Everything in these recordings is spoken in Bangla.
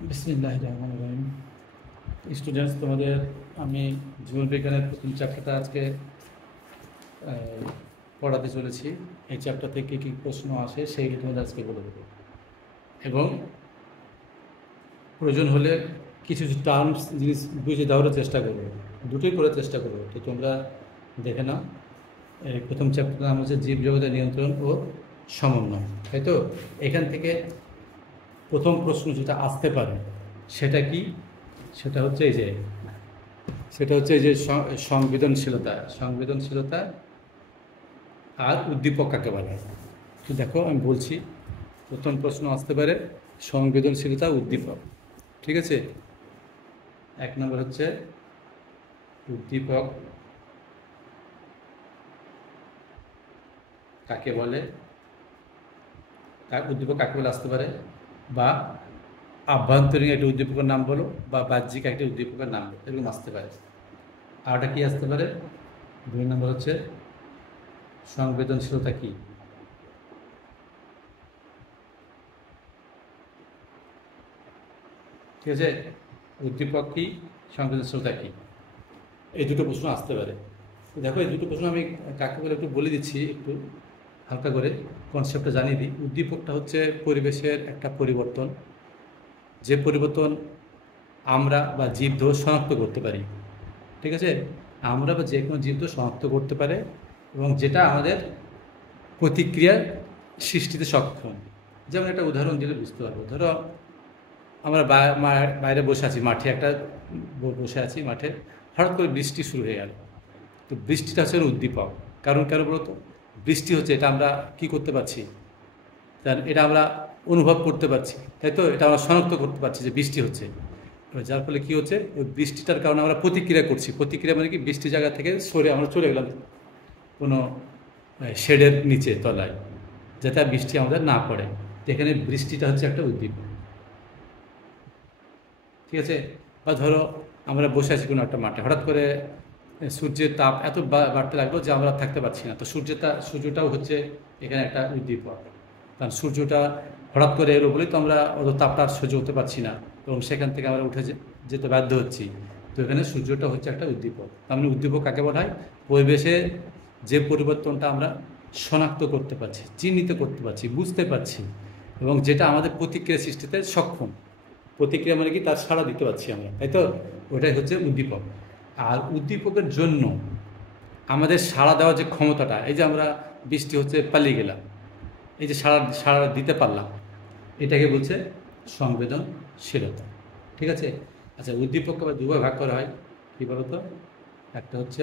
বিসমিল্লাহির রহমানির রহিম। স্টুডেন্টস, তোমাদের আমি জীবনবিজ্ঞানের প্রথম চ্যাপ্টারটা আজকে পড়াতে চলেছি। এই চ্যাপ্টার থেকে কী প্রশ্ন আসে সেইগুলো তোমাদের আজকে বলে দেবো, এবং প্রয়োজন হলে কিছু টার্মস জিনিস বুঝে দেওয়ারও চেষ্টা করবো, দুটোই করার চেষ্টা করবো। তো তোমরা দেখে নাও। এই প্রথম চ্যাপ্টার নাম হচ্ছে জীব জগতের নিয়ন্ত্রণ ও সমন্বয়, তাই তো? এখান থেকে প্রথম প্রশ্ন যেটা আসতে পারে সেটা কি? সেটা হচ্ছে এই যে সংবেদনশীলতা আর উদ্দীপক কাকে বলে। তো দেখো, আমি বলছি, প্রথম প্রশ্ন আসতে পারে সংবেদনশীলতা উদ্দীপক। ঠিক আছে, এক নম্বর হচ্ছে উদ্দীপক কাকে বলে, উদ্দীপক কাকে বলে আসতে পারে, বা আভ্যন্তরীণ একটা উদ্দীপকের নাম বলো, বা বাহ্যিক একটা উদ্দীপকের নাম বলো, এরকম আসতে পারে। আর ওটা কী আসতে পারে? দুই নম্বর হচ্ছে সংবেদনশীলতা কি। ঠিক আছে, উদ্দীপক কি, সংবেদনশীলতা কি, এই দুটো প্রশ্ন আসতে পারে। দেখো, এই দুটো প্রশ্ন আমি কাকে বলে একটু বলে দিচ্ছি, একটু হালকা করে কনসেপ্টটা জানিয়ে দিই। উদ্দীপকটা হচ্ছে পরিবেশের একটা পরিবর্তন, যে পরিবর্তন আমরা বা জীবদেহ শনাক্ত করতে পারি। ঠিক আছে, আমরা বা যে কোনো জীবদেহ শনাক্ত করতে পারে, এবং যেটা আমাদের প্রতিক্রিয়ার সৃষ্টিতে সক্ষম। যেমন একটা উদাহরণ দিলে বুঝতে পারবো। ধরো, আমরা বাইরে বসে আছি, মাঠে বসে আছি মাঠে, হঠাৎ করে বৃষ্টি শুরু হয়ে গেল। তো বৃষ্টিটা হচ্ছে উদ্দীপক। কারণ কেন বলতো? বৃষ্টি হচ্ছে, এটা আমরা কি করতে পারছি, এটা আমরা অনুভব করতে পারছি, তাই তো? এটা আমরা শনাক্ত করতে পারছি যে বৃষ্টি হচ্ছে। যার ফলে কি হচ্ছে, ওই বৃষ্টিটার কারণে আমরা প্রতিক্রিয়া করছি। প্রতিক্রিয়া মানে কি, বৃষ্টি জায়গা থেকে সরে আমরা চলে গেলাম কোনো শেডের নিচে, তলায়, যাতে বৃষ্টি আমাদের না পড়ে। এখানে বৃষ্টিটা হচ্ছে একটা উদ্দীপক। ঠিক আছে, বা ধরো আমরা বসে আছি কোনো একটা মাঠে, হঠাৎ করে সূর্যের তাপ এত বাড়তে লাগলো যে আমরা থাকতে পারছি না। তো সূর্যটাও হচ্ছে এখানে একটা উদ্দীপক। কারণ সূর্যটা হঠাৎ করে এলো বলেই তো আমরা অত তাপটা সহ্য করতে পারছি না, এবং সেখান থেকে আমরা উঠে যেতে বাধ্য হচ্ছি। তো এখানে সূর্যটা হচ্ছে একটা উদ্দীপক। তার মানে উদ্দীপক কাকে বলা হয়? পরিবেশে যে পরিবর্তনটা আমরা শনাক্ত করতে পারছি, চিহ্নিত করতে পারছি, বুঝতে পারছি, এবং যেটা আমাদের প্রতিক্রিয়া সৃষ্টিতে সক্ষম। প্রতিক্রিয়া মানে কি, তার সাড়া দিতে পারছি আমরা, তাই তো? ওটাই হচ্ছে উদ্দীপক। আর উদ্দীপকের জন্য আমাদের সাড়া দেওয়ার যে ক্ষমতাটা, এই যে আমরা বৃষ্টি হচ্ছে পালিয়ে গেলাম, এই যে সাড়া দিতে পারলাম, এটাকে বলছে সংবেদনশীলতা। ঠিক আছে, আচ্ছা, উদ্দীপককে আবার দুভাবে ভাগ করা হয়। কী বলতো? একটা হচ্ছে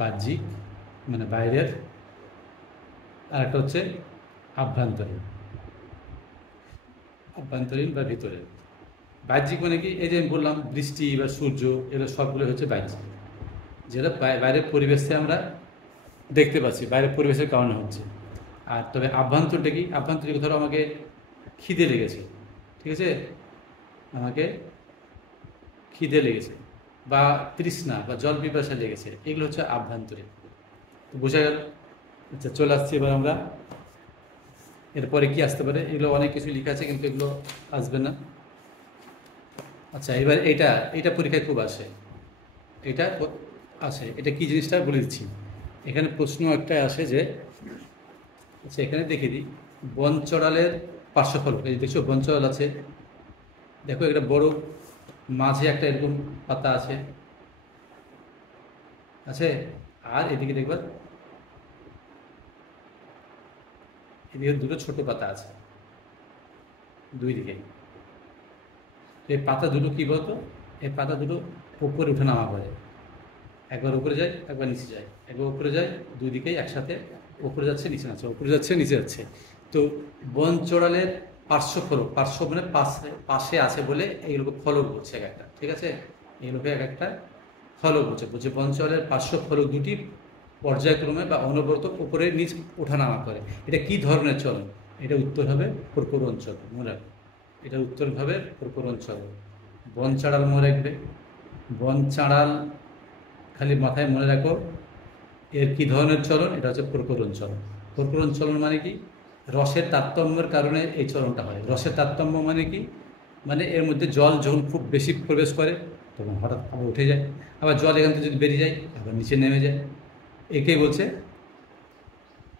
বাহ্যিক, মানে বাইরের, আর একটা হচ্ছে আভ্যন্তরীণ বা ভিতরের। বাহ্যিক মানে কি, এই যে আমি বললাম বৃষ্টি বা সূর্য, এগুলো সবগুলো হচ্ছে বাহ্যিক, যেটা বাইরের পরিবেশে আমরা দেখতে পাচ্ছি, বাইরের পরিবেশের কারণে হচ্ছে। আর তবে আভ্যন্তরটা কি? আভ্যন্তরিক, ধরো আমাকে খিদে লেগেছে, ঠিক আছে, আমাকে খিদে লেগেছে, বা তৃষ্ণা বা জল পিপাসা লেগেছে, এগুলো হচ্ছে আভ্যন্তরীণ। তো বোঝা গেল। আচ্ছা, চলে আসছি এবার আমরা, এরপরে কি আসতে পারে। এগুলো অনেক কিছু লেখা আছে, কিন্তু এগুলো আসবে না। আচ্ছা, এবার এটা পরীক্ষায় খুব আসে, এটা এটা কি জিনিসটা বলে দিচ্ছি। এখানে প্রশ্ন একটা আসে যে, আচ্ছা এখানে দেখে দিই, বনচড়ালের পার্শ্বফলক। এই দেখছো বনচড়াল আছে, দেখো একটা বড়, মাঝে একটা এরকম পাতা আছে, আর এদিকে দেখবা এদিকে দুটো ছোট পাতা আছে, দুই দিকে। এই পাতা দুটো কি বলতো? এই পাতা দুটো উপরে উঠে নামা করে, একবার উপরে যায়, একবার নিচে যায়, একবার উপরে যায়, দুই দিকেই একসাথে উপরে যাচ্ছে, নিচে যাচ্ছে, উপরে যাচ্ছে, নিচে যাচ্ছে। তো বনচড়ালের পার্শ্বফলক, পার্শ্ব মানে পাশে আছে বলে এইগুলোকে ফলক বলছে এক একটা। ঠিক আছে, এইগুলোকে এক একটা ফলক বলছে বনচড়ালের পার্শ্বফলক দুটি পর্যায়ক্রমে বা অনবরত উপরে নিচ ওঠানামা করে। এটা কি ধরনের চলন? এটা উত্তর হবে প্রকরণ চলন। মনে রাখবে, এটা উত্তর হবে প্রকরণ চলন। বনচাঁড়াল মনে রাখবে, বনচাঁড়াল খালি মাথায় মনে রাখো, এর কি ধরনের চলন? এটা হচ্ছে প্রকরণ চলন। প্রকরণ চলন মানে কি? রসের তারতম্যের কারণে এই চলনটা হয়। রসের তারতম্য মানে কি? মানে এর মধ্যে জল যখন খুব বেশি প্রবেশ করে তখন হঠাৎ আবার উঠে যায়, আবার জল এখান থেকে যদি বেরিয়ে যায় আবার নিচে নেমে যায়, একেই বলছে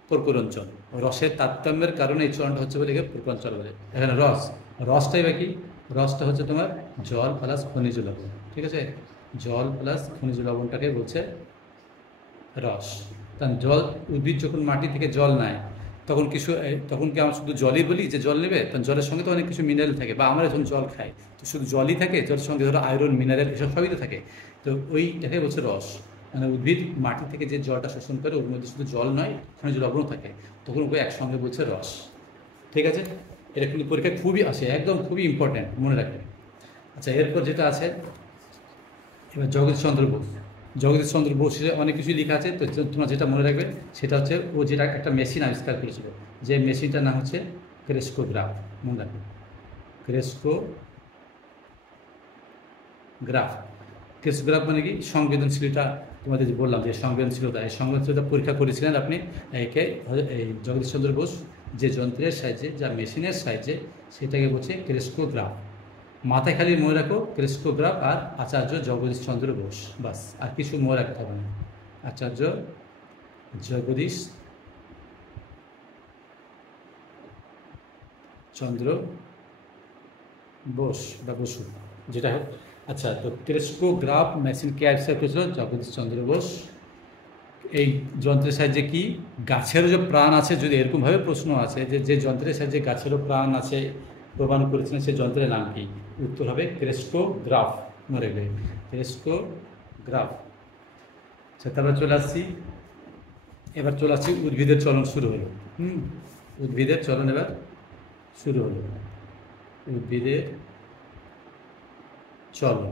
প্রকুরণ চলন। রসের তারতম্যের কারণে এই চলনটা হচ্ছে বলে একে প্রকুরণ চলন বলে। এখানে রসটাই বা কি, রসটা হচ্ছে তোমার জল প্লাস খনিজ লবণ, ঠিক আছে, জল প্লাস খনিজ লবণটাকে বলছে রস। কারণ জল, উদ্ভিদ যখন মাটি থেকে জল নেয় তখন তখন কি আমরা শুধু জলই বলি যে জল নেবে, তখন জলের সঙ্গে তো অনেক কিছু মিনারেল থাকে, বা আমরা যখন জল খাই তো শুধু জলই থাকে, জলের সঙ্গে ধরো আয়রন মিনারেল এসব সবই তো থাকে, তো ওইটাকে বলছে রস। মানে উদ্ভিদ মাটি থেকে যে জলটা শোষণ করে ওর মধ্যে শুধু জল নয়, খনিজ লবণও থাকে, তখন ওকে একসঙ্গে বলছে রস। ঠিক আছে, এটা কিন্তু পরীক্ষায় খুবই আসে, একদম খুবই ইম্পর্ট্যান্ট, মনে রাখবে। আচ্ছা, এরপর যেটা আছে এবার জগদীশচন্দ্র বোস। জগদীশচন্দ্র বোসের অনেক কিছুই লেখা আছে, তো তোমরা যেটা মনে রাখবে সেটা হচ্ছে ও যেটা একটা মেশিন আবিষ্কার করেছিল, যে মেশিনটার নাম হচ্ছে ক্রেস্কোগ্রাফ। মনে রাখবে, ক্রেস্কোগ্রাফ মানে কি সংবেদনশীলতা। তোমাদের যে বললাম যে সংবেদনশীলতা, এই সংবেদনশীলতা পরীক্ষা করেছিলেন আপনি একে, এই জগদীশচন্দ্র বোস যে যন্ত্রের সাহায্যে, যা মেশিনের সাহায্যে, সেটাকে বলছে ক্রেস্কোগ্রাফ। মাথায় খালি মনে রাখো ক্রেস্কোগ্রাফ আর আচার্য জগদীশচন্দ্র বোস, বাস, আর কিছু মনে রাখতে হবে না। আচার্য জগদীশ চন্দ্র বোস বা বসু, যেটা হোক। আচ্ছা, তো ক্রেস্কোগ্রাফ মেশিন কে আবিষ্কার করেছিল? জগদীশচন্দ্র বোস। এই যন্ত্রের সাহায্যে কি গাছেরও যে প্রাণ আছে, যদি এরকমভাবে প্রশ্ন আছে যে যন্ত্রের সাহায্যে গাছেরও প্রাণ আছে প্রমাণ করেছিলেন, সেই যন্ত্রের নাম কি? উত্তর হবে ক্রেস্কোগ্রাফ। মনে রাখবে, ক্রেস্কোগ্রাফ। আচ্ছা, তারপর এবার চলে আসছি উদ্ভিদের চলন শুরু হলো। উদ্ভিদের চলন এবার শুরু হলো, উদ্ভিদের চলন।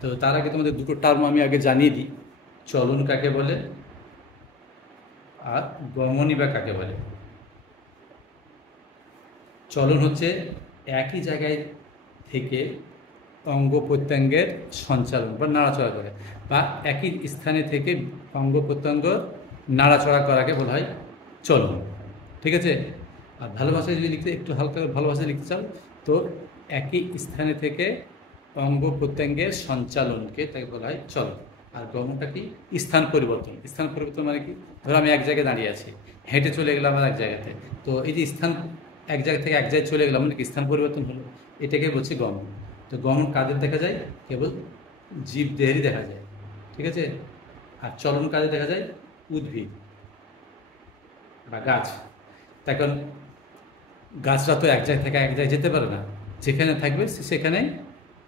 তো তার আগে তোমাদের দুটো টার্ম আমি আগে জানিয়ে দিই, চলন কাকে বলে আর গমনই বা কাকে বলে। চলন হচ্ছে একই জায়গায় থেকে অঙ্গ প্রত্যঙ্গের সঞ্চালন বা নাড়াচড়া করে, বা একই স্থানে থেকে অঙ্গ প্রত্যঙ্গ নাড়াচড়া করাকে বলা হয় চলন। ঠিক আছে, আর ভালো ভাষায় যদি লিখতে, একটু হালকা ভালো ভাষায় লিখতে চাও, তো একই স্থানে থেকে অঙ্গ প্রত্যঙ্গের সঞ্চালনকে তাকে বলা হয় চলন। আর গমনটা কি? স্থান পরিবর্তন। স্থান পরিবর্তন মানে কি? ধরো আমি এক জায়গায় দাঁড়িয়ে আছি, হেঁটে চলে গেলাম আমার এক জায়গাতে, তো এই যে স্থান, এক জায়গা থেকে এক জায়গায় চলে গেলাম মানে কি স্থান পরিবর্তন হলো, এটাকে বলছি গমন। তো গমন কাদের দেখা যায়? কেবল জীবদেহেরই দেখা যায়। ঠিক আছে, আর চলন কাদের দেখা যায়? উদ্ভিদ বা গাছ। তখন গাছরা তো এক জায়গা থেকে এক জায়গায় যেতে পারে না, যেখানে থাকবে সেখানে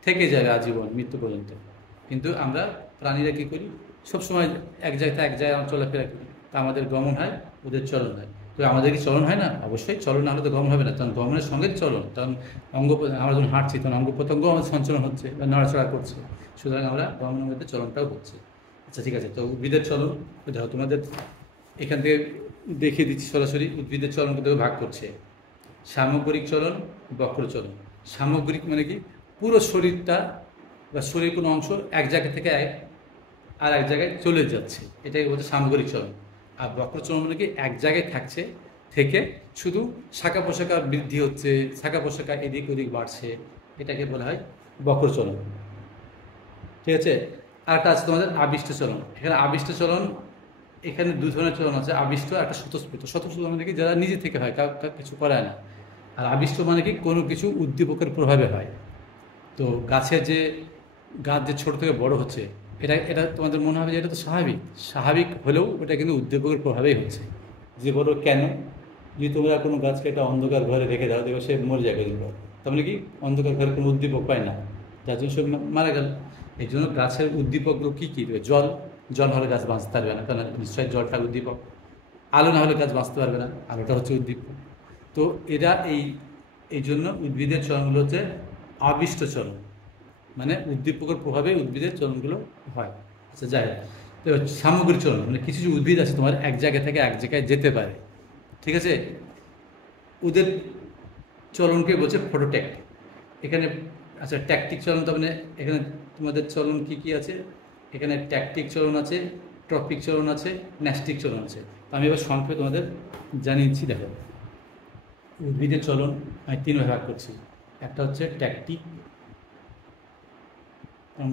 থেকে যাবে আজীবন, মৃত্যু পর্যন্ত। কিন্তু আমরা প্রাণীরা কী করি? সবসময় এক জায়গা থেকে এক জায়গায় আমরা চলাফেরা করি, তা আমাদের গমন হয়, ওদের চলন হয়। তো আমাদের কি চলন হয় না? অবশ্যই চলন না হলে তো গমন হবে না, তখন গমনের সঙ্গে চলন। তখন আমরা যখন হাঁটছি তখন অঙ্গ প্রত্যঙ্গ আমাদের সঞ্চালন হচ্ছে বা নড়াচড়া করছে, সুতরাং আমরা গমনের মধ্যে চলনটাও হচ্ছে। আচ্ছা, ঠিক আছে, তো উদ্ভিদের চলন দেখো, তোমাদের এখান থেকে দেখিয়ে দিচ্ছি সরাসরি। উদ্ভিদের চলন কিন্তু ভাগ করছে সামগ্রিক চলন, বক্র চলন। সামগ্রিক মানে কি? পুরো শরীরটা বা শরীর কোনো অংশ এক জায়গা থেকে আর এক জায়গায় চলে যাচ্ছে, এটাকে বলছে সামগ্রিক চলন। আর বক্র চলন মানে কি? এক জায়গায় থাকছে, থেকে শুধু শাখা পোশাকা বৃদ্ধি হচ্ছে, শাখা পোশাকা এদিক ওদিক বাড়ছে, এটাকে বলা হয় বক্র চলন। ঠিক আছে, আরেকটা আছে তোমাদের আবিষ্ট চলন। এখানে আবিষ্ট চলন, এখানে দু ধরনের চলন আছে, আবিষ্ট আর একটা স্বতঃস্ফূর্ত। স্বতঃস্ফূর্ত মানে কি? যারা নিজে থেকে হয়, কিছু করায় না। আর আবিষ্ট মানে কি? কোনো কিছু উদ্দীপকের প্রভাবে হয়। তো গাছ যে ছোট থেকে বড় হচ্ছে, এটা তোমাদের মনে হবে যে এটা তো স্বাভাবিক হলেও ওটা কিন্তু উদ্দীপকের প্রভাবেই হচ্ছে। যে বড় কেন? যদি তোমরা কোনো গাছকে একটা অন্ধকার ঘরে রেখে দাও, দেখো সে মরে যাবে। তার মানে কি? অন্ধকার ঘরে কোনো উদ্দীপক পায় না, যার জন্য সে মারা গেল। এই জন্য গাছের উদ্দীপকগুলো কী কী? জল হলে গাছ বাঁচতে পারবে না, কারণ নিশ্চয়ই জলটা উদ্দীপক। আলো না হলে গাছ বাঁচতে পারবে না, আলোটা হচ্ছে উদ্দীপক। তো এরা এই জন্য উদ্ভিদের চলনগুলো হচ্ছে আবিষ্ট চলন, মানে উদ্দীপকের প্রভাবে উদ্ভিদের চলনগুলো হয়। আচ্ছা, যাই হোক, তো সামগ্রিক চলন মানে কিছু কিছু উদ্ভিদ আছে তোমার এক জায়গা থেকে এক জায়গায় যেতে পারে। ঠিক আছে, ওদের চলনকে বলছে ফটোট্যাক্ট। এখানে আচ্ছা, ট্যাকটিক চলন, তার মানে এখানে তোমাদের চলন কি কি আছে? এখানে ট্যাকটিক চলন আছে, ট্রপিক চলন আছে, ন্যাস্টিক চলন আছে। আমি এবার সংক্ষেপে তোমাদের জানিয়ে দিচ্ছি। দেখো, উদ্ভিদের চলন আমি তিন ভাগ করছি। একটা হচ্ছে ট্যাকটিক,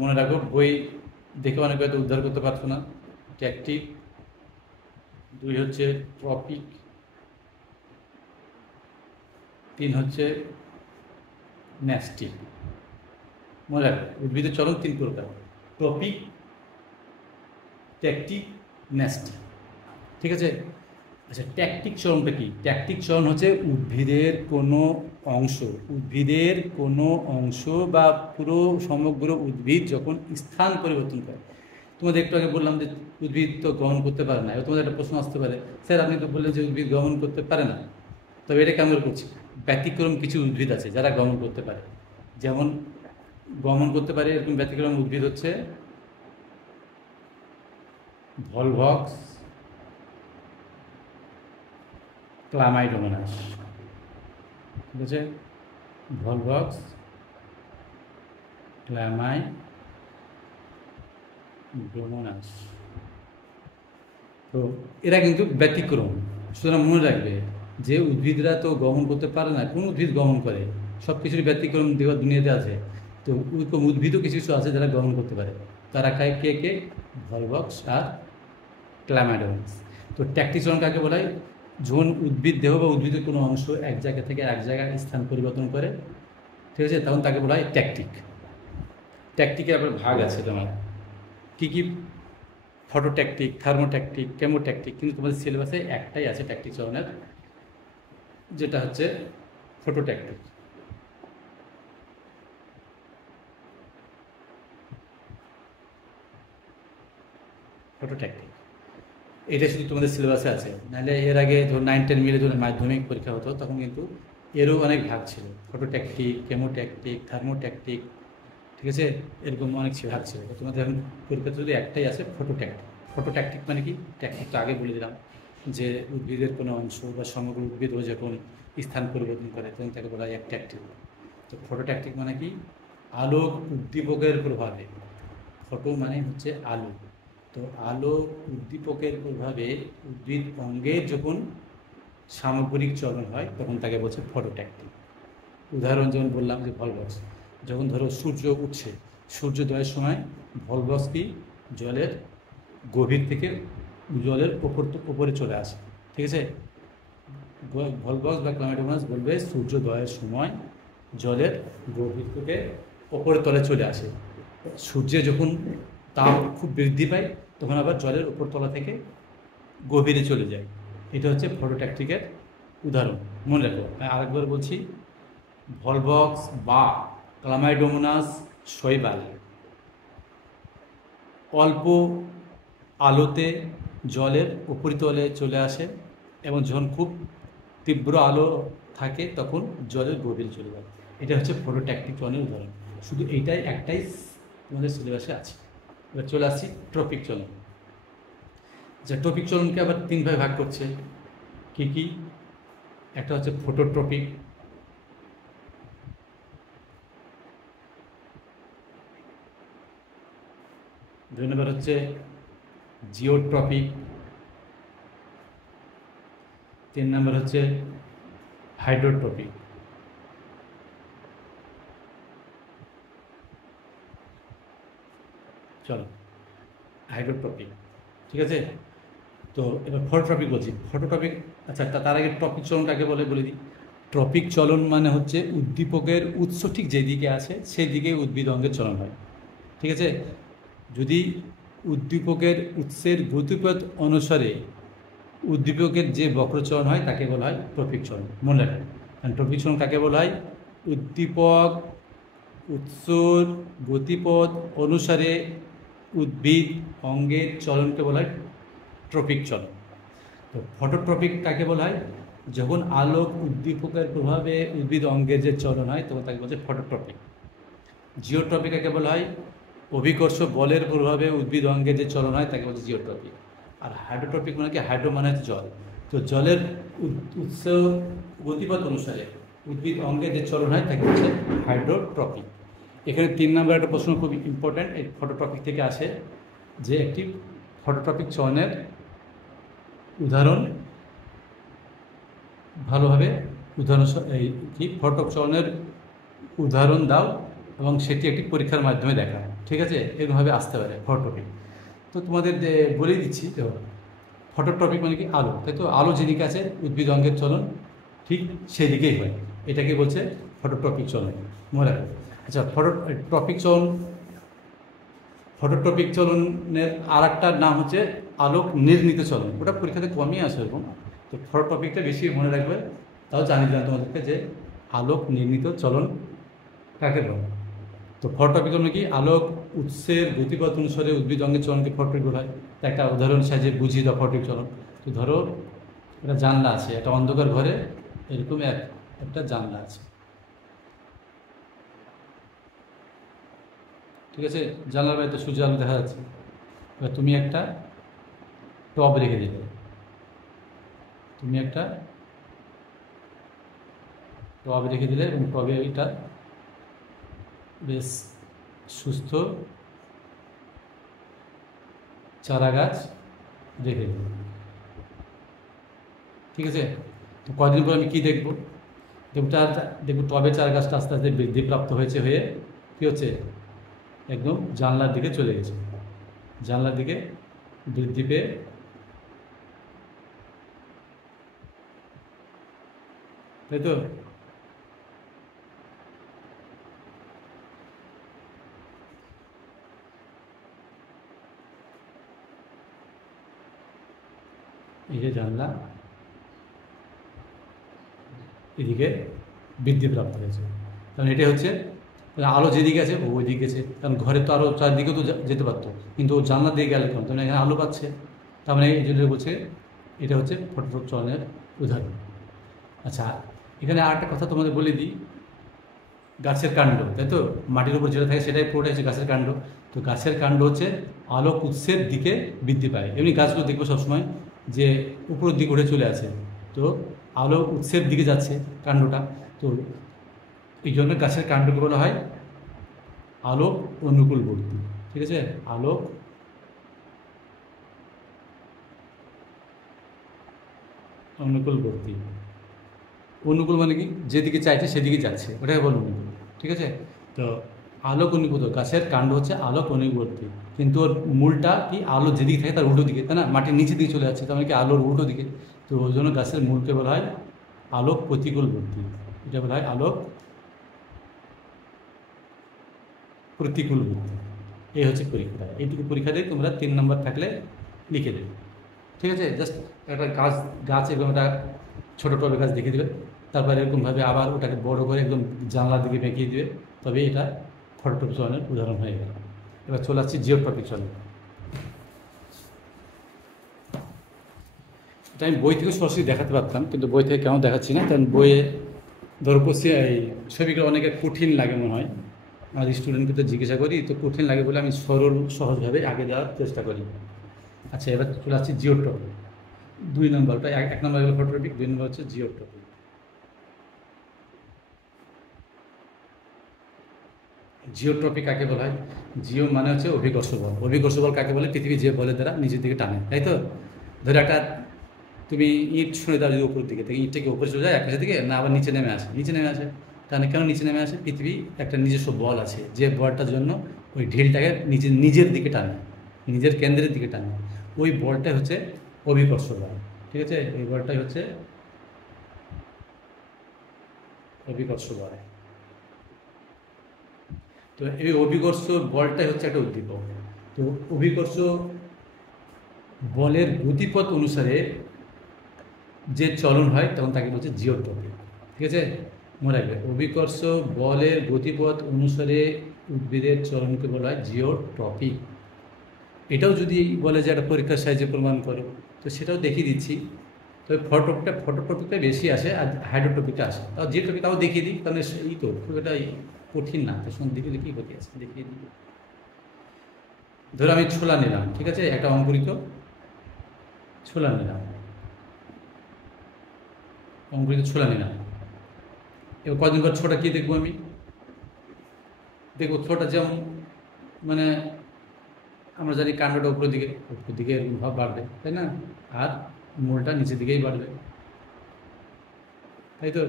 মনে রাখো বই দেখে অনেক হয়তো উদ্ধার করতে পারছো না। ট্যাকটিক, 2 হচ্ছে ট্রপিক, 3 হচ্ছে ন্যাস্টিক। মনে রাখো উদ্ভিদের চলন 3 প্রকার: ট্রপিক, ট্যাকটিক, ন্যাস্টিক। ঠিক আছে। আচ্ছা, ট্যাকটিক চলনটা কি? ট্যাকটিক চলন হচ্ছে উদ্ভিদের কোনো অংশ বা পুরো সমগ্র উদ্ভিদ যখন স্থান পরিবর্তন করে। তোমাদের একটু আগে বললাম যে উদ্ভিদ তো গমন করতে পারে না। এবার তোমাদের একটা প্রশ্ন আসতে পারে, স্যার আপনি তো বললেন যে উদ্ভিদ গমন করতে পারে না, তবে এটা কেমন করছি? ব্যতিক্রম কিছু উদ্ভিদ আছে যারা গমন করতে পারে। যেমন গমন করতে পারে এরকম ব্যতিক্রম উদ্ভিদ হচ্ছে ভলভক্স, ক্লামাইডোমোনাস। ঠিক আছে, ভলভক্স, ক্লামাইডোমোনাস। তো এরা কিন্তু ব্যতিক্রম। সুতরাং মনে রাখবে যে উদ্ভিদরা তো গমন করতে পারে না, কোন উদ্ভিদ গমন করে? সব কিছুরই ব্যতিক্রম দুনিয়াতে আছে। তো ওরকম উদ্ভিদও কিছু কিছু আছে যারা গমন করতে পারে। তারা খায় কে? ভলভক্স আর ক্লামাইডোমোনাস। তো ট্যাকটিক চলন কাকে বলা হয়? যখন উদ্ভিদ দেহ বা উদ্ভিদের কোনো অংশ এক জায়গা থেকে এক জায়গায় স্থান পরিবর্তন করে, ঠিক আছে, তখন তাকে বলা হয় ট্যাকটিক। ট্যাকটিকের আবার ভাগ আছে তোমার কী কী? Phototactic, thermotactic, chemotactic. কিন্তু তোমাদের সিলেবাসে একটাই আছে ট্যাকটিক চলনের, যেটা হচ্ছে ফটোট্যাকটিক। ফটোট্যাকটিক এটা শুধু তোমাদের সিলেবাসে আছে, নাহলে এর আগে ধর 9-10 মিলে যখন মাধ্যমিক পরীক্ষা হতো তখন কিন্তু এরও অনেক ভাগ ছিল। ফটোট্যাকটিক, কেমোট্যাকটিক, থার্মোট্যাকটিক, ঠিক আছে, এরকম অনেক ভাগ ছিল। তোমাদের এখন পরীক্ষাতে যদি একটাই আছে ফটোট্যাকটিক। ফটোট্যাকটিক মানে কি? ট্যাকটিক তো আগে বলে দিলাম যে উদ্ভিদের কোনো অংশ বা সমগ্র উদ্ভিদও যখন স্থান পরিবর্তন করে তখন তাকে বলা হয় ট্যাকটিক। তো ফটোট্যাকটিক মানে কি? আলোক উদ্দীপকের প্রভাবে, ফটো মানে হচ্ছে আলো, তো আলো উদ্দীপকের প্রভাবে উদ্ভিদ অঙ্গের যখন সামগ্রিক চলন হয় তখন তাকে বলছে ফটোট্যাকটিক। উদাহরণ যেমন বললাম যে ভলভক্স, যখন ধরো সূর্য উঠছে, সূর্যোদয়ের সময় ভলভক্স কি জলের গভীর থেকে জলের উপরে চলে আসে। ঠিক আছে, ভলভক্স বা ক্লামাইডোমোনাস বলবে সূর্যোদয়ের সময় জলের গভীর থেকে ওপরের তলে চলে আসে। সূর্যে যখন তাপ খুব বৃদ্ধি পায় তখন আবার জলের উপর তলা থেকে গভীরে চলে যায়। এটা হচ্ছে ফটোট্যাকটিকের উদাহরণ। মনে রাখো, আরেকবার বলছি, ভলভক্স বা ক্লামাইডোমোনাস শৈবাল অল্প আলোতে জলের উপরিতলে চলে আসে এবং যখন খুব তীব্র আলো থাকে তখন জলের গভীরে চলে যায়। এটা হচ্ছে ফটোট্যাকটিক চলনের উদাহরণ। শুধু একটাই তোমাদের সিলেবাসে আছে। এবার চলে আসছি ট্রপিক চলন। আচ্ছা, ট্রপিক চলনকে আবার 3 ভাগে ভাগ করছে। কি কি? একটা হচ্ছে ফটোট্রপিক, দুই নম্বর হচ্ছে জিওট্রপিক, 3 নম্বর হচ্ছে হাইড্রোট্রপিক। চলো হাইড্রোট্রপিক, ঠিক আছে। তো এবার ফটোট্রপিক বলছি। ফটোট্রপিক, আচ্ছা তার আগে টপিক চলন কাকে বলে বলে দিই। ট্রপিক চলন মানে হচ্ছে উদ্দীপকের উৎস ঠিক যেদিকে আছে সেই দিকে উদ্ভিদ অঙ্গের চলন হয়। ঠিক আছে, যদি উদ্দীপকের উৎসের গতিপথ অনুসারে উদ্দীপকের যে বক্রচলন হয় তাকে বলা হয় ট্রপিক চলন। মনে রাখবেন, ট্রপিক চলন কাকে বলা হয়? উদ্দীপক উৎসর গতিপথ অনুসারে উদ্ভিদ অঙ্গের চলনকে বলা হয় ট্রপিক চলন। তো ফটোট্রপিক কাকে বলা হয়? যখন আলোক উদ্দীপকের প্রভাবে উদ্ভিদ অঙ্গের যে চলন হয় তখন তাকে বলছে ফটোট্রপিক। জিওট্রপিক কাকে বলা হয়? অভিকর্ষ বলের প্রভাবে উদ্ভিদ অঙ্গের যে চলন হয় তাকে বলছে জিওট্রপিক। আর হাইড্রোট্রপিক মানে কি? হাইড্রো মানে হচ্ছে জল, তো জলের উৎস গতিপথ অনুসারে উদ্ভিদ অঙ্গের যে চলন হয় তাকে বলছে হাইড্রোট্রপিক। এখানে 3 নম্বর একটা প্রশ্ন খুব ইম্পর্ট্যান্ট, এই ফটোট্রপিক থেকে আসে, যে একটি ফটোট্রপিক চলনের উদাহরণ ভালোভাবে উদাহরণ এই কি ফটোট্রপিক চলনের উদাহরণ দাও এবং সেটি একটি পরীক্ষার মাধ্যমে দেখা, ঠিক আছে? এরকমভাবে আসতে পারে ফটো টপিক। তো তোমাদের বলে দিচ্ছি, তো ফটো টপিক মানে কি আলো, তাই তো? আলো যেদিকে আছে উদ্ভিদ অঙ্গের চলন ঠিক সেই দিকেই হয়, এটাকে বলছে ফটো টপিক চলন, মনে রাখবে। আচ্ছা, ফটো টপিক চলনের আর একটা নাম হচ্ছে আলোক নির্ণীত চলন। ওটা পরীক্ষাতে কমই আসে এরকম, তো ফটো টপিকটা বেশি মনে রাখবে। তাও জানিয়ে দিলাম তোমাদেরকে যে আলোক নির্ণীত চলন কাকে বলে। তো ফটো টপিক চলন কি? আলোক উৎসের গতিপথ অনুসারে উদ্ভিদ অঙ্গের চলনকে ফটো টপিক বলা হয়। তা একটা উদাহরণ সাহায্যে বুঝিয়ে দাও ফটো টপিক চলন। তো ধরো একটা জানলা আছে, একটা অন্ধকার ঘরে এরকম একটা জানলা আছে, ঠিক আছে? জানলার বাইরে তো সূর্য আলো দেখা যাচ্ছে। এবার তুমি একটা টব রেখে দিলে, এবং টবে এটা বেশ সুস্থ চারা গাছ রেখে দিলে, ঠিক আছে? তো কয়েকদিন পর আমি কী দেখবো? দেখবো টবের চারা গাছটা আস্তে আস্তে বৃদ্ধিপ্রাপ্ত হয়ে কী হচ্ছে? একদম জানলার দিকে চলে গেছে, জানলার দিকে বৃদ্ধি পেয়ে, তাই তো? এই যে জানলা এদিকে বৃদ্ধিপ্রাপ্ত হয়েছে, কারণ এটা হচ্ছে আলো যেদিকে আছে ওই দিকে গেছে, কারণ ঘরে তো আরও চারদিকেও তো যেতে পারতো, কিন্তু ও জানলার দিকে গেলে কেন? তার এখানে আলো পাচ্ছে, তার মানে এই জন্য বলছে এটা হচ্ছে ফটো চলনের উদাহরণ। আচ্ছা, এখানে আর একটা কথা তোমাদের বলে দিই, গাছের কাণ্ড, তাই তো? মাটির উপর যেটা থাকে সেটাই পুরোটাই হচ্ছে গাছের কাণ্ড। তো গাছের কাণ্ড হচ্ছে আলোক উৎসের দিকে বৃদ্ধি পায়। এমনি গাছগুলো দেখবো সবসময় যে উপরের দিকে উঠে চলে আসে, তো আলো উৎসের দিকে যাচ্ছে কাণ্ডটা। তো এই জন্য গাছের কাণ্ডকে বলা হয় আলোক অনুকূলবর্তী, ঠিক আছে? আলোক অনুকূলবর্তী। অনুকূল মানে কি? যেদিকে চাইছে সেদিকে যাচ্ছে, ওটাই বল অনুকূল, ঠিক আছে? তো আলোক অনুকূল, গাছের কাণ্ড হচ্ছে আলোক অনুকূলবর্তী, কিন্তু ওর মূলটা কি? আলো যেদিকে থাকে তার উল্টো দিকে, তাই না? মাটির নিচের দিকে চলে যাচ্ছে, তার মানে কি আলোর উল্টো দিকে। তো ওই জন্য গাছের মূলকে বলা হয় আলোক প্রতিকূলবর্তী, এটা বলা হয় আলোক প্রতিকূলবর্তী। এই হচ্ছে পরীক্ষা, এইটুকু পরীক্ষা দিয়ে তোমরা 3 নম্বর থাকলে লিখে দেবে, ঠিক আছে? জাস্ট একটা গাছ এরকম একটা ছোটো টবে গাছ দেখিয়ে দেবে, তারপরে এরকমভাবে আবার ওটাকে বড় করে একদম জানলার দিকে বেঁকিয়ে দেবে, তবে এটা ফটোটপিক চলনের উদাহরণ হয়ে গেল। এবার চলে আসছি জিওটপিক চলন। এটা আমি বই থেকে সরাসরি দেখাতে পারতাম, কিন্তু বই থেকে কেমন দেখাচ্ছি না, কারণ বইয়ে ধরো এই ছবিগুলো অনেকে কঠিন লাগে মনে হয়, আর স্টুডেন্টকে তো জিজ্ঞাসা করি, তো কঠিন লাগে বলে আমি সহজভাবে আগে দেওয়ার চেষ্টা করি। আচ্ছা, এবার চলে আসছি জিওটপিক। 2 নম্বরটা, 1 নম্বর হলো ফটোটপিক, 2 নম্বর হচ্ছে জিওটপিক। জিওট্রপিক কাকে বলা হয়? জিও মানে হচ্ছে অভিকর্ষ বল। অভিকর্ষ বল কাকে বলে? পৃথিবী যে বলের দ্বারা নিচের দিকে টানে, তাই তো? ধরো একটা তুমি ইট ছুঁড়ে দাও যদি উপরের দিকে, থেকে ইটটা কি উপরে চলে যায় আকাশের দিকে, না আবার নিচে নেমে আসে? তাহলে কেন নিচে নেমে আসে? পৃথিবী একটা নিজস্ব বল আছে, যে বলটার জন্য ওই ঢিলটাকে নিজের দিকে টানে, নিজের কেন্দ্রের দিকে টানে। ওই বলটাই হচ্ছে অভিকর্ষ বল, ঠিক আছে? ওই বলটাই হচ্ছে অভিকর্ষ বল। তো এই অভিকর্ষ বলটাই হচ্ছে একটা উদ্দীপক। তো অভিকর্ষ বলের গতিপথ অনুসারে যে চলন হয় তখন তাকে বলছে জিওট্রপিক, ঠিক আছে? মনে রাখবে, অভিকর্ষ বলের গতিপথ অনুসারে উদ্ভিদের চলনকে বলা হয় জিওট্রপিক। এটাও যদি বলে যে একটা পরীক্ষার সাহায্যে প্রমাণ করো, তো সেটাও দেখিয়ে দিচ্ছি। তবে ফটোটপিকটা বেশি আসে আর হাইড্রোটপিকটা আসে। তাও জিওট্রপিক তাও দেখিয়ে দিই, কারণ এই তো খুব একটা কঠিন না, তো শুনে দেখলে কী ক্ষতি আছে, দেখিয়ে দিই। ধরো আমি ছোলা নিলাম, ঠিক আছে? একটা অঙ্কুরিত ছোলা নিলাম, এবার কদিন পর ছোটা কী দেখবো? আমি দেখবো ছোটা যেমন, মানে আমরা জানি কাণ্ডটা উপরের দিকে ভাব বাড়বে, তাই না? আর মূলটা নিচের দিকেই বাড়বে, তাই তো?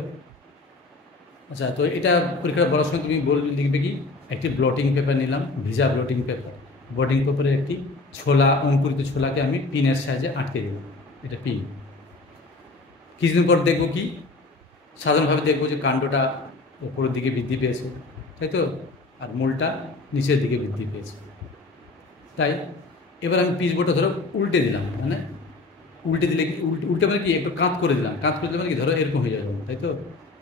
আচ্ছা, তো এটা পরীক্ষা বলার সময় তুমি লিখবে কি, একটি ব্লটিং পেপার নিলাম, ভিজা ব্লটিং পেপার। ব্লটিং পেপারে একটি ছোলা, অঙ্কুরিত ছোলাকে আমি পিনের সাহায্যে আটকে দিলাম, এটা পিন। কিছুদিন পর দেখবো কি, সাধারণভাবে দেখবো যে কাণ্ডটা উপরের দিকে বৃদ্ধি পেয়েছে, তাই তো, আর মূলটা নিচের দিকে বৃদ্ধি পেয়েছে। তাই এবার আমি পিচবোর্ডটা ধরো উল্টে দিলাম, মানে উল্টে দিলে কি, উল্টে মানে কি, একটু কাঁধ করে দিলাম। কাঁধ করে দিলে মানে কি, ধরো এরকম হয়ে যাবে, তাই তো।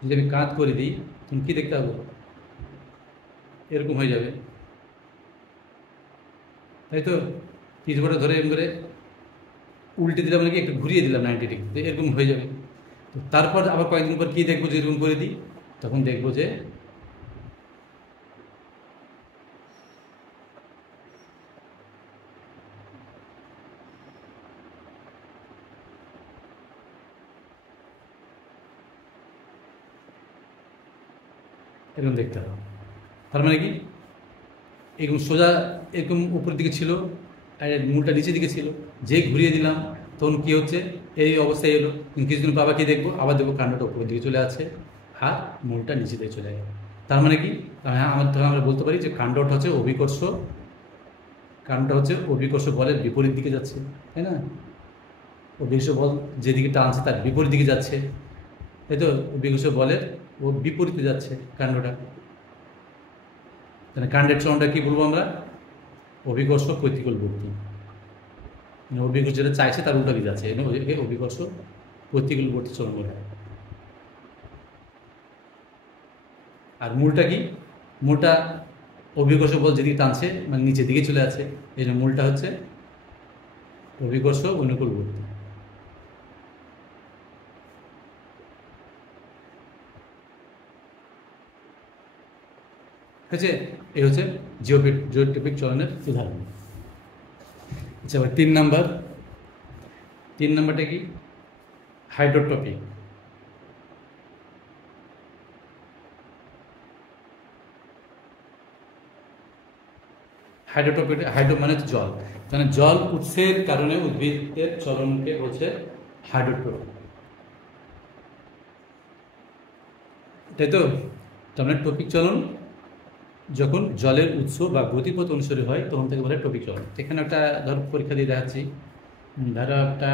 যদি আমি কাঁধ করে দিই তখন কী দেখতে পাবো, এরকম হয়ে যাবে, তাই তো। পিচবোর্ডটা ধরে এরকম করে উল্টে দিলাম মানে কি, একটু ঘুরিয়ে দিলাম 90 ডিগ্রি, তো এরকম হয়ে যাবে। তো তারপর আবার কয়েকদিন পর কী দেখবো, যে এরকম করে দিই, তখন দেখবো যে এরকম দেখতে হবে। তার মানে কি, এরকম সোজা এরকম উপরের দিকে ছিল, আর মূলটা নিচের দিকে ছিল। যে ঘুরিয়ে দিলাম তখন কী হচ্ছে, এই অবস্থায় এলো। কিছুদিন পর আবার কি দেখবো, আবার দেখবো কাণ্ডটা উপরের দিকে চলে আছে আর মূলটা নিচের দিকে চলে গেল। তার মানে কি, হ্যাঁ, আমরা বলতে পারি যে কাণ্ডটা হচ্ছে অভিকর্ষ, কাণ্ডটা হচ্ছে অভিকর্ষ বলের বিপরীত দিকে যাচ্ছে, তাই না। অভিকর্ষ বল যেদিকে টানছে তার বিপরীত দিকে যাচ্ছে, তাই তো। অভিকর্ষ বলের ও বিপরীতে যাচ্ছে কাণ্ডটা, তাহলে কাণ্ডের চলনটা কী বলবো আমরা, অভিকর্ষ প্রতিকূলবর্তী। মানে অভিকর্ষ যেটা চাইছে তার উল্টা দিকে যাচ্ছে, অভিকর্ষ প্রতিকূলবর্তী চলন বলে। আর মূলটা কি, মূলটা অভিকর্ষ বল যেদিকে টানছে মানে নিচের দিকে চলে আছে, এই জন্য মূলটা হচ্ছে অভিকর্ষ অনুকূলবর্তী। ঠিক আছে, এই হচ্ছে জিওট্রপিক চলনের উদাহরণ। আচ্ছা, এবার 3 নাম্বারটা কি, হাইড্রোট্রপিক। হাইড্রোট্রপিক, হাইড্রো মানে জল, মানে জল উৎসের কারণে উদ্ভিদের চলনকে বলছে হাইড্রোট্রপিক, তাই তো। তার মানে টপিক চলন যখন জলের উৎস বা গতিপথ অনুসারে হয় তখন থেকে বলে টপিক চলন। এখানে একটা ধর পরীক্ষা দিয়ে দেখাচ্ছি, ধরো একটা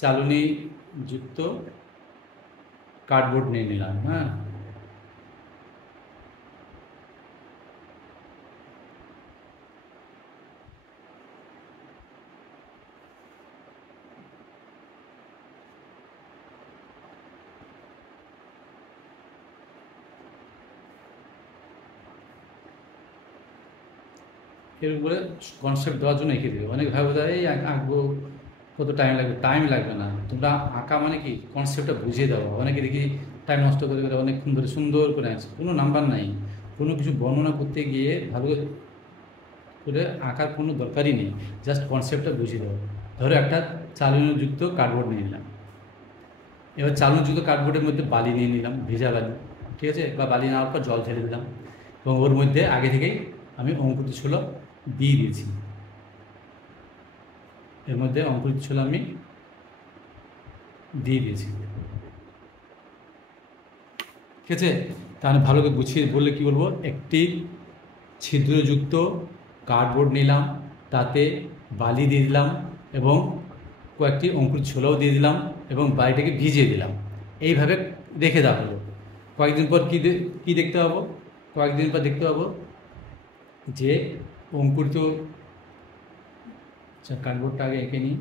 চালনী যুক্ত কার্ডবোর্ড নিয়ে নিলাম, হ্যাঁ। এর উপরে কনসেপ্ট দেওয়ার জন্য এঁকে দেবে। অনেক ভাবে বোধ এই আঁকবো, কত টাইম লাগবে, টাইম লাগবে না। তোমরা আঁকা মানে কি, কনসেপ্টটা বুঝিয়ে দেওয়া। অনেকে দেখি টাইম নষ্ট করে করে অনেকক্ষণ ধরে সুন্দর করে আঁকছে, কোনো নাম্বার নাই, কোনো কিছু বর্ণনা করতে গিয়ে ভালো করে আঁকার কোনো দরকারই নেই, জাস্ট কনসেপ্টটা বুঝিয়ে দেওয়া। ধরো একটা চালনীযুক্ত কার্ডবোর্ড নিয়ে নিলাম, এবার চালনীযুক্ত কার্ডবোর্ডের মধ্যে বালি নিয়ে নিলাম, ভেজা বালি, ঠিক আছে, বা বালি নেওয়ার পর জল ঢেলে দিলাম, এবং ওর মধ্যে আগে থেকেই আমি অঙ্কুরিত ছোলা দিয়ে দিয়েছি। এর মধ্যে অঙ্কুরিত ছোলা আমি দিয়ে দিয়েছি, ঠিক আছে। তাহলে ভালো করে গুছিয়ে বললে কি বলবো, একটি ছিদ্রযুক্ত কার্ডবোর্ড নিলাম, তাতে বালি দিয়ে দিলাম এবং কয়েকটি অঙ্কুরিত ছোলাও দিয়ে দিলাম এবং বালিটাকে ভিজিয়ে দিলাম। এইভাবে রেখে দেওয়া হলো। কয়েকদিন পর কী দেখতে পাবো, কয়েকদিন পর দেখতে পাবো যে অঙ্কুরিত, আচ্ছা কার্ডবোর্ডটা আগে এঁকে নিই।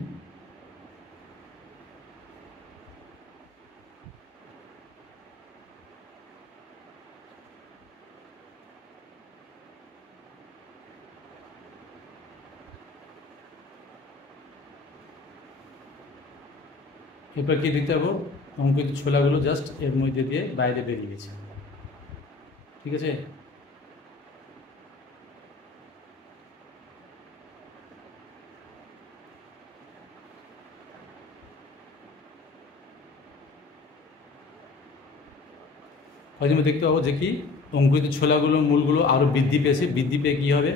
এরপর কি দেখতে পাবো, অঙ্কুরিত ছোলাগুলো জাস্ট এর মধ্যে দিয়ে বাইরে বেরিয়ে গেছে, ঠিক আছে। হয়তো দেখতে পাবো যে কি, অঙ্কুরিত ছোলাগুলোর মূলগুলো আরও বৃদ্ধি পেয়েছে, বৃদ্ধি পেয়ে কী হবে,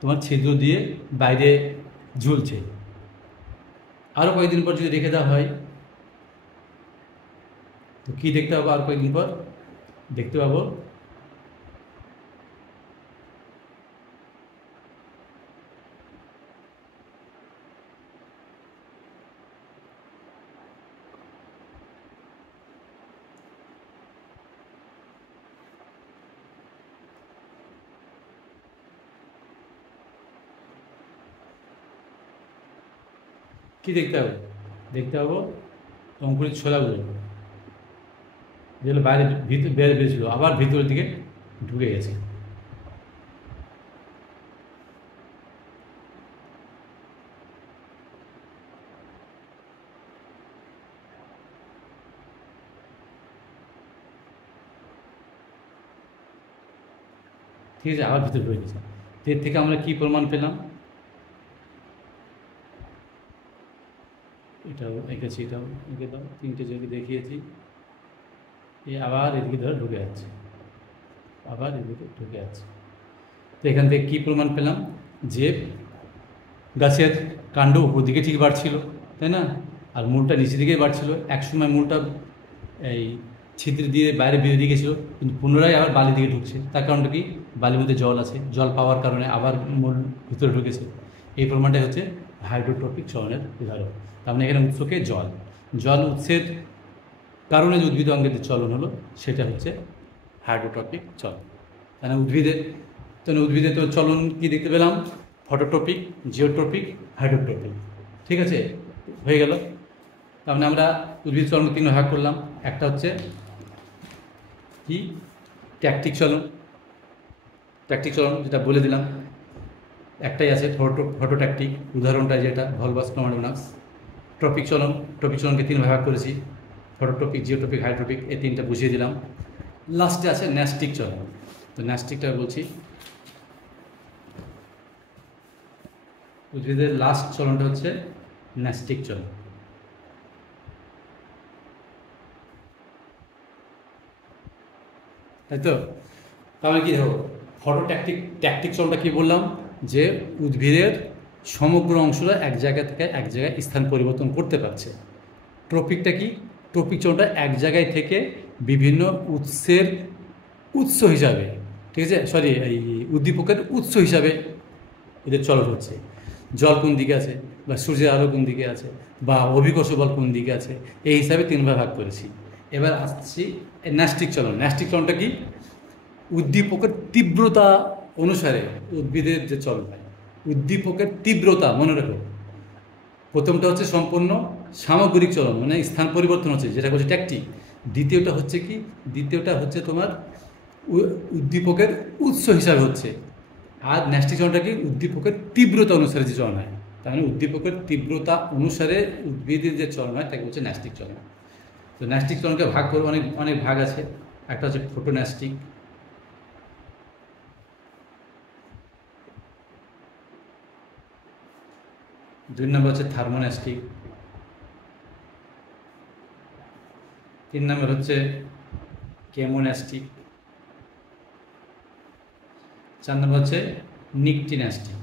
তোমার ছিদ্র দিয়ে বাইরে ঝুলছে। আরও কয়েকদিন পর যদি রেখে দেওয়া হয় তো কী দেখতে পাবো আর কয়েকদিন পর? দেখতে পাবো কি দেখতে হবে? দেখতে পাবো অঙ্কুরিত ছোলাগুলো যেগুলো বাইরে বেরিয়েছিল আবার ভিতরের দিকে ঢুকে গেছে। ঠিক আছে, আবার ভিতরে ঢুকে গেছে। এর থেকে আমরা কি প্রমাণ পেলাম? এটাও এঁকেছি, এটাও এঁকে দাও, তিনটে জায়গায় দেখিয়েছি। আবার এদিকে ধরে ঢুকে যাচ্ছে, আবার এদিকে ঢুকে যাচ্ছে। তো এখান থেকে কী প্রমাণ পেলাম? যে গাছের কাণ্ড উপর দিকে ঠিক বাড়ছিল, তাই না? আর মূলটা নিচের দিকেই বাড়ছিল। একসময় মূলটা এই ছিদ্র দিয়ে বাইরে বেরিয়ে গেছিলো, কিন্তু পুনরায় আবার বালির দিকে ঢুকছে। তার কারণটা কি? বালির মধ্যে জল আছে, জল পাওয়ার কারণে আবার মূল ভিতরে ঢুকেছে। এই প্রমাণটাই হচ্ছে হাইড্রোট্রপিক চলনের উদাহরণ। তার মানে এখানে উৎসকে জল, জল উৎসের কারণে যে উদ্ভিদ অঙ্গের যে চলন হলো সেটা হচ্ছে হাইড্রোট্রপিক চলন। মানে উদ্ভিদের তো চলন কি দেখতে পেলাম? Phototropic, geotropic, hydrotropic. ঠিক আছে, হয়ে গেল। তার মানে আমরা উদ্ভিদ চলন তিন ভাগ করলাম। একটা হচ্ছে কি? ট্যাকটিক চলন। ট্যাকটিক চলন যেটা বলে দিলাম, একটাই আছে ফটোট্যাকটিক, উদাহরণটা যেটা ভলভাস ক্লোমাডোনাস। ট্রপিক চলনকে তিন ভাগ করেছি, ফটোট্রপিক, জিওট্রপিক, হাইড্রোট্রপিক, এই তিনটা বুঝিয়ে দিলাম। লাস্টে আছে ন্যাস্টিক চলন। তো ন্যাস্টিকটা বলছি, উদ্ভিদের লাস্ট চলনটা হচ্ছে ন্যাস্টিক চলন। তাই তো? তাহলে কি দেখো, ট্যাকটিক চলনটা কি বললাম? যে উদ্ভিদের সমগ্র অংশটা এক জায়গা থেকে এক জায়গায় স্থান পরিবর্তন করতে পারছে। ট্রপিকটা কি? ট্রপিক চলনটা এক জায়গায় থেকে বিভিন্ন উৎসের উৎস হিসাবে, ঠিক আছে, এই উদ্দীপকের উৎস হিসাবে এদের চলন হচ্ছে। জল কোন দিকে আছে, বা সূর্যের আলো কোন দিকে আছে, বা অভিকর্ষ বল কোন দিকে আছে, এই হিসাবে তিনভাবে ভাগ করেছি। এবার আসছি ন্যাস্টিক চলন। ন্যাস্টিক চলনটা কি? উদ্দীপকের তীব্রতা অনুসারে উদ্ভিদের যে চলন হয়, উদ্দীপকের তীব্রতা মনে রাখো। প্রথমটা হচ্ছে সম্পূর্ণ সামগ্রিক চলন, মানে স্থান পরিবর্তন হচ্ছে, যেটা হচ্ছে ট্যাকটিক। দ্বিতীয়টা হচ্ছে কি? দ্বিতীয়টা হচ্ছে তোমার উদ্দীপকের উৎস হিসাবে হচ্ছে। আর ন্যাস্টিক চলনটা কি? উদ্দীপকের তীব্রতা অনুসারে যে চলন হয়। তার মানে উদ্দীপকের তীব্রতা অনুসারে উদ্ভিদের যে চলন হয় তাকে হচ্ছে ন্যাস্টিক চলন। তো ন্যাস্টিক চলনকে ভাগ করে অনেক ভাগ আছে। একটা হচ্ছে ফোটোন্যাস্টিক, দুই নম্বর হচ্ছে থার্মোন্যাস্টিক, তিন নম্বর হচ্ছে কেমোন্যাস্টিক, চার নম্বর হচ্ছে নিকটিন্যাস্টিক,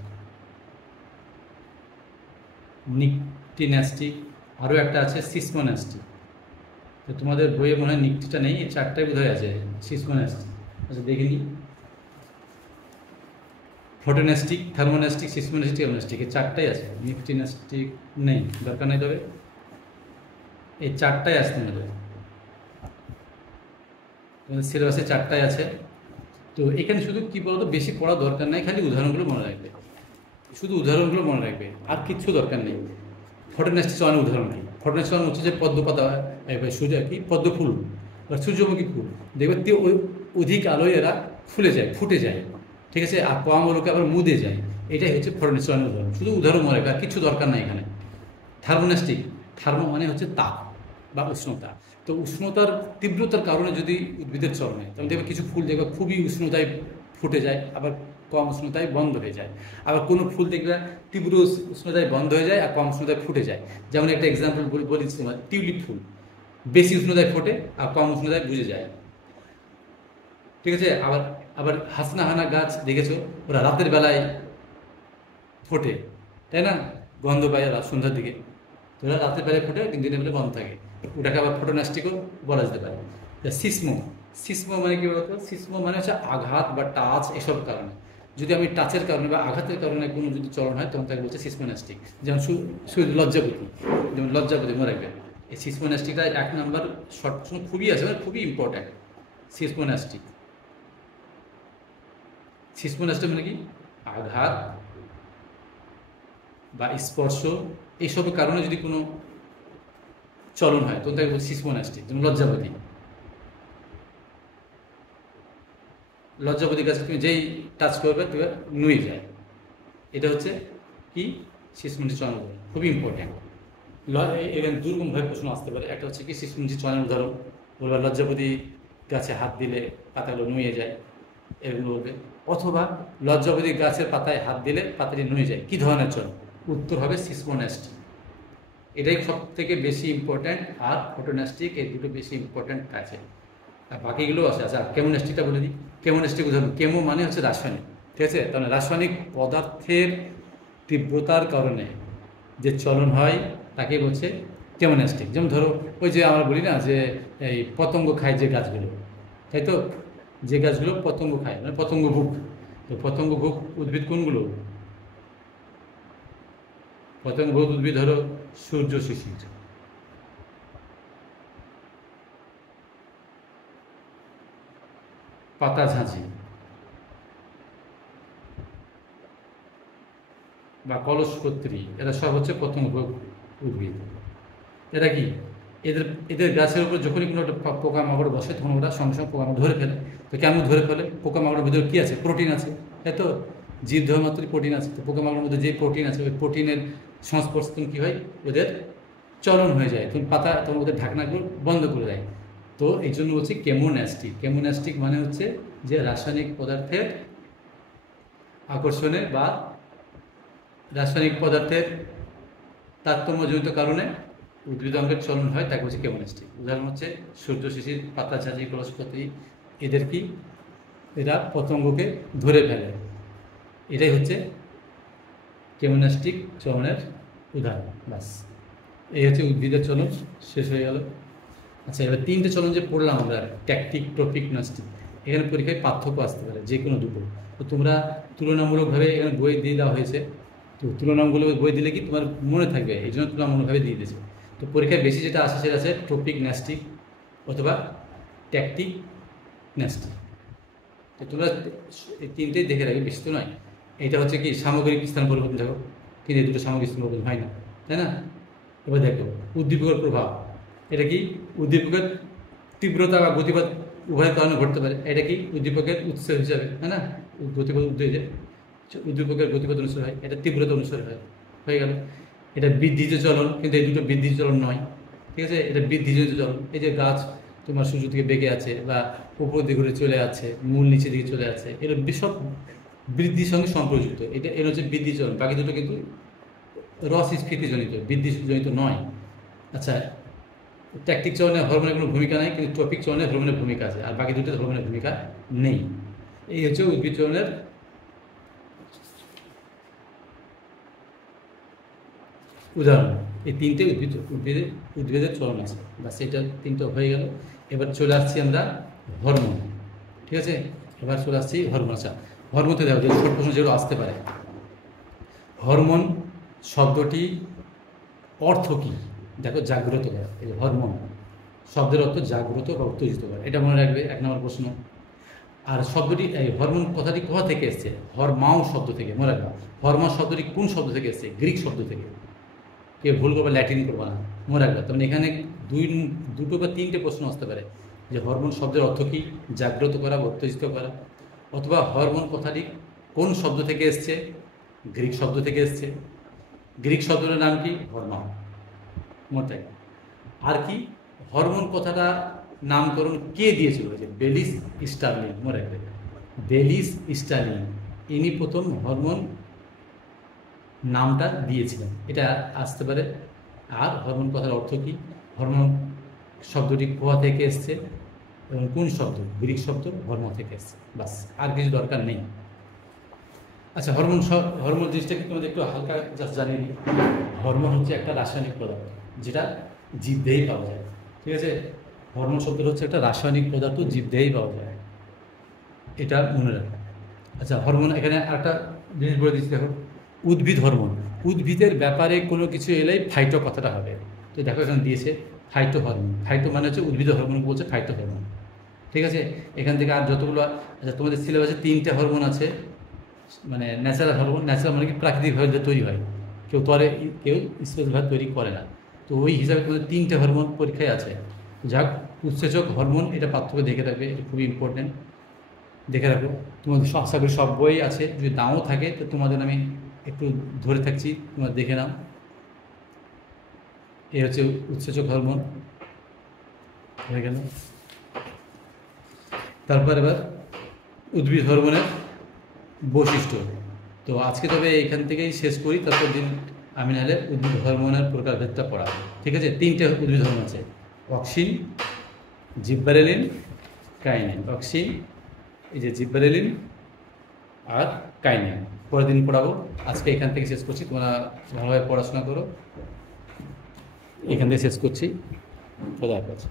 আরও একটা আছে সিসমোন্যাস্টিক। তো তোমাদের বইয়ে মনে হয় নিকটিটা নেই, এই চারটাই বোধহয় আছে। সিসমোন্যাস্টিক, আচ্ছা দেখে নিই। ফোটোন্যাস্টিক, থার্মোন্যাস্টিক, সিসমোন্যাস্টিক, কেমোন্যাস্টিক, এই চারটাই আছে। নিকটিন্যাস্টিক নেই, দরকার নেই। তবে এই চারটাই আসতে হবে, তোমাদের সিলেবাসে চারটাই আছে। তো এখানে শুধু কী বলতো, বেশি পড়া দরকার নাই, খালি উদাহরণগুলো মনে রাখবে, শুধু উদাহরণগুলো মনে রাখবে, আর কিচ্ছু দরকার নেই। ফটোন্যাস্টিক চলনের উদাহরণ কি? ফটোন্যাস্টিক চলন হচ্ছে যে পদ্মপাতা, পদ্ম ফুল বা সূর্যমুখী ফুল, দেখবে অধিক আলোয় এরা ফুটে যায়, ঠিক আছে, আর কম আলোকে আবার মুদে যায়। এটাই হচ্ছে ফটোন্যাস্টিক চলনের উদাহরণ। শুধু উদাহরণ মনে রাখবে, আর কিচ্ছু দরকার নাই এখানে। থার্মোন্যাস্টিক, থার্মো মানে হচ্ছে তাপ বা উষ্ণতা। তো উষ্ণতার তীব্রতার কারণে যদি উদ্ভিদের চলন হয়, তাহলে দেখবে কিছু ফুল দেখবে খুবই উষ্ণতায় ফুটে যায়, আবার কম উষ্ণতায় বন্ধ হয়ে যায়। আবার কোনো ফুল দেখবে তীব্র উষ্ণতায় বন্ধ হয়ে যায় আর কম উষ্ণতায় ফুটে যায়। যেমন একটা এক্সাম্পল বলি, টিউলিপ ফুল বেশি উষ্ণতায় ফোটে আর কম উষ্ণতায় বুঝে যায়, ঠিক আছে। আবার হাসনাহানা গাছ দেখেছো, ওরা রাতের বেলায় ফোটে, তাই না? গন্ধ পায় সন্ধ্যার দিকে, ওরা রাতের বেলায় ফোটে, কিন্তু দিনের বেলায় বন্ধ থাকে। ওটাকে আবার ফটোনাস্টিকও বলা যেতে পারে। সিসমো, সিসমো মানে কি বলতো? সিসমো মানে হচ্ছে আঘাত বা টাচ এসব কারণে। যদি আমি টাচের কারণে বা আঘাতের কারণে কোনো যদি চলন হয় তখন তাকে বলছে সিসমোনাস্টিক। যেমন লজ্জাপতি, যেমন লজ্জাপতি মনে রাখবেন। এই সিসমোনাস্টিকটা 1 নম্বর শর্ট প্রশ্ন খুবই আছে, মানে খুবই ইম্পর্ট্যান্ট। সিসমোনাস্টিক, সিসমোনাস্টিক মানে কি? আঘাত বা স্পর্শ এইসবের কারণে যদি কোনো চলন হয় তখন তাকে বলছে সিসমোনাস্টিক। যেমন লজ্জাপতি, লজ্জাপতির কাছে তুমি যেই টাচ করবে তুমি নুয়ে যায়। এটা হচ্ছে কি? সিসমোনাস্টিক চলন, খুবই ইম্পর্ট্যান্ট। এখানে দুরকমভাবে প্রশ্ন আসতে পারে। একটা হচ্ছে কি সিসমোনাস্টিক চলনের উদাহরণ বলবে, লজ্জাপতি গাছে হাত দিলে পাতাগুলো নুয়ে যায়, এরকম বলবে। অথবা লজ্জাপতি গাছের পাতায় হাত দিলে পাতাটি নুয়ে যায়, কি ধরনের চলন? উত্তর হবে সিসমোনাস্টিক। এটাই সব থেকে বেশি ইম্পর্ট্যান্ট, আর ফটোনাস্টিক, এই দুটো বেশি ইম্পর্ট্যান্ট আছে। আর বাকিগুলো আছে। আচ্ছা, কেমোনাস্টিকটা বলে দিই। কেমোনাস্টিক উদাহরণ, কেমো মানে হচ্ছে রাসায়নিক, ঠিক আছে? তাহলে রাসায়নিক পদার্থের তীব্রতার কারণে যে চলন হয় তাকে বলছে কেমোনাস্টিক। যেমন ধরো ওই যে আমরা বলি না যে এই পতঙ্গ খায় যে গাছগুলো, তাই তো? যে গাছগুলো পতঙ্গ খায়, মানে পতঙ্গভুক। তো পতঙ্গভুক উদ্ভিদ কোনগুলো? পতঙ্গভুক উদ্ভিদ ধরো সূর্য শিশির, পাতা ঝাঁঝি বা কলসপত্রী, এরা সব হচ্ছে পতঙ্গভোগ উদ্ভিদ। এরা কি? এদের এদের গাছের উপর যখনই কোনো একটা পোকামাকড় বসে তখন ওরা সঙ্গে সঙ্গে পোকামাকড় ধরে ফেলে। তো কেমন ধরে ফেলে? পোকামাকড়ের ভিতরে কী আছে? প্রোটিন আছে, তাই তো? জীব দেহ মাত্রই প্রোটিন আছে। তো পোকামাকড়ের মধ্যে যে প্রোটিন আছে ওই প্রোটিনের সংস্পর্শ তখন কী হয়? ওদের চলন হয়ে যায়, তখন পাতা তখন ওদের ঢাকনাগুলো বন্ধ করে দেয়। তো এই জন্য হচ্ছে কেমোনাস্টিক। কেমোনাস্টিক মানে হচ্ছে যে রাসায়নিক পদার্থের আকর্ষণে বা রাসায়নিক পদার্থের তারতম্যজনিত কারণে উদ্ভিদাঙ্গের চলন হয়, তাকে হচ্ছে কেমোনাস্টিক। উদাহরণ হচ্ছে সূর্য শিশির, পাতা ঝাঁঝি, কলসপত্রী। এদের কি? এরা পতঙ্গকে ধরে ফেলে। এটাই হচ্ছে কেমোনাস্টিক চলনের উদাহরণ। বাস, এই হচ্ছে উদ্ভিদের চলন, শেষ হয়ে গেল। আচ্ছা, এবার 3টে চলন যে পড়লাম আমরা, ট্যাকটিক, ট্রপিক, নাস্টিক, এখানে পরীক্ষায় পার্থক্য আসতে পারে যে কোনো দুটো। তো তোমরা তুলনামূলকভাবে এখানে বই দিয়ে দেওয়া হয়েছে, তো তুলনামূলক বই দিলে কি তোমার মনে থাকবে, এই জন্য তুলনামূলকভাবে দিয়ে দিয়েছে। তো পরীক্ষায় বেশি যেটা আসে সেটা আছে ট্রপিক ন্যাস্টিক অথবা ট্যাকটিক ন্যাস্টিক। তো তোমরা এই 3টেই দেখে রাখবে, বেশি তো নয়। এটা হচ্ছে কি সামগ্রিক স্থান পরিবর্তন, দেখো, কিন্তু এই দুটো সামগ্রিক স্থান পরিবর্তন হয় না, তাই না? এবার দেখো উদ্দীপকের প্রভাব। এটা কি? উদ্দীপকের তীব্রতা বা গতিপথ উভয়ের কারণে ঘটতে পারে। এটা কি? উদ্দীপকের উৎস হিসাবে, তাই না? গতিপথ উদ্দীপকের গতিপথ অনুসারে হয়, এটা তীব্রতা অনুসারে হয়, হয়ে গেল। এটা বৃদ্ধিজ চলন, কিন্তু এই দুটো বৃদ্ধিজ চলন নয়, ঠিক আছে? এটা বৃদ্ধিজনিত চলন। এই যে গাছ তোমার সূর্য থেকে বেঁকে আছে বা উপর দিকে ঘুরে চলে আছে, মূল নিচের দিকে চলে আছে, এগুলো সব বৃদ্ধির সঙ্গে সম্পর্কযুক্ত। এটা হচ্ছে বৃদ্ধি চলন। বাকি দুটো কিন্তু রস স্ফীতিজনিত, বৃদ্ধিজনিত নয়। আচ্ছা, ট্যাকটিক চলনে হরমোনের কোনো ভূমিকা নেই, কিন্তু ট্রপিক চলনে হরমোনের ভূমিকা আছে, আর বাকি দুটো হরমোনের ভূমিকা নেই। এই হচ্ছে উদ্ভিদ চলনের উদাহরণ। এই 3টে উদ্ভিদের চলন আছে। বাস, এটা 3টা হয়ে গেল। এবার চলে আসছি আমরা হরমোন, ঠিক আছে? এবার চলে আসছি হরমোন। আচ্ছা, হরমোনতে দেখো যে ছোট প্রশ্ন যেগুলো আসতে পারে। হরমোন শব্দটি অর্থ কী? দেখো, জাগ্রত করা। এই যে হরমোন শব্দের অর্থ জাগ্রত বা উত্তেজিত করা, এটা মনে রাখবে, 1 নম্বর প্রশ্ন। আর শব্দটি, এই হরমোন কথাটি কোথা থেকে এসছে? হরমাও শব্দ থেকে, মনে রাখবা। হরমোন শব্দটি কোন শব্দ থেকে এসছে? গ্রিক শব্দ থেকে। কেউ ভুল করবে, ল্যাটিন করবে না, মনে রাখবে। তখন এখানে দুটো বা 3টে প্রশ্ন আসতে পারে যে হরমোন শব্দের অর্থ কী? জাগ্রত করা বা উত্তেজিত করা। অথবা হরমোন কথাটি কোন শব্দ থেকে এসছে? গ্রিক শব্দ থেকে এসছে। গ্রিক শব্দটার নাম কি? হরমোন, মনে থাকে। আর কি? হরমোন কথাটা নামকরণ কে দিয়েছিল? যে বেলিস স্টার্লিং, মনে রাখবে। বেলিস স্টার্লিং ইনি প্রথম হরমোন নামটা দিয়েছিলেন, এটা আসতে পারে। আর হরমোন কথার অর্থ কী? হরমোন শব্দটি কোথা থেকে এসছে এবং কোন শব্দ? গ্রিক শব্দ, হরমোন থেকে এসছে। বাস, আর কিছু দরকার নেই। আচ্ছা, হরমোন জিনিসটাকে তোমাদের একটু হালকা জাস্ট জানিয়ে নিই। হরমোন হচ্ছে একটা রাসায়নিক পদার্থ যেটা জীবদেহেই পাওয়া যায়। ঠিক আছে। হরমোন শব্দটা হচ্ছে একটা রাসায়নিক পদার্থ, জীবদেহেই পাওয়া যায়, এটা মনে রাখা। আচ্ছা, হরমোন এখানে একটা জিনিস বলে দিচ্ছি, দেখো উদ্ভিদ হরমোন, উদ্ভিদের ব্যাপারে কোনো কিছু এলেই ফাইটো কথাটা হবে। তো দেখো এখানে দিয়েছে ফাইটো হরমোন, ফাইটো মানে হচ্ছে উদ্ভিদ হরমোন বলছে ফাইটো হরমোন। ঠিক আছে, এখান থেকে আর যতগুলো, আচ্ছা তোমাদের সিলেবাসে 3টে হরমোন আছে, মানে ন্যাচারাল হরমোন, ন্যাচারাল মানে কি প্রাকৃতিকভাবে তৈরি হয়, কেউ তরে কেউ স্পেশালভাবে তৈরি করে না। তো ওই হিসাবে তোমাদের 3টে হরমোন পরীক্ষায় আছে। যাক, উৎসেচক হরমোন, এটা পার্থক্য দেখে রাখবে, এটা খুবই ইম্পর্টেন্ট, দেখে রাখো। তোমাদের আশা করি সব বই আছে, যদি নাও থাকে তো তোমাদের আমি একটু ধরে থাকছি, তোমরা দেখে নাও। এই হচ্ছে উৎসেচক হরমোন, হয়ে গেল। তারপর এবার উদ্ভিদ হরমোনের বৈশিষ্ট্য। তো আজকে তবে এখান থেকেই শেষ করি, তারপর দিন আমি নাহলে উদ্ভিদ হরমোনের প্রকারভেদটা পড়া। ঠিক আছে, 3টে উদ্ভিদ হরমোন আছে, অক্সিন, জিব্বারেলিন, কাইনিন। অক্সিন, এই যে জিব্বারেলিন আর কাইনিন, পরের দিন পড়াবো। আজকে এখান থেকে শেষ করছি, তোমরা ভালোভাবে পড়াশোনা করো, এখান থেকে শেষ করছি। খোদা হাফেজ।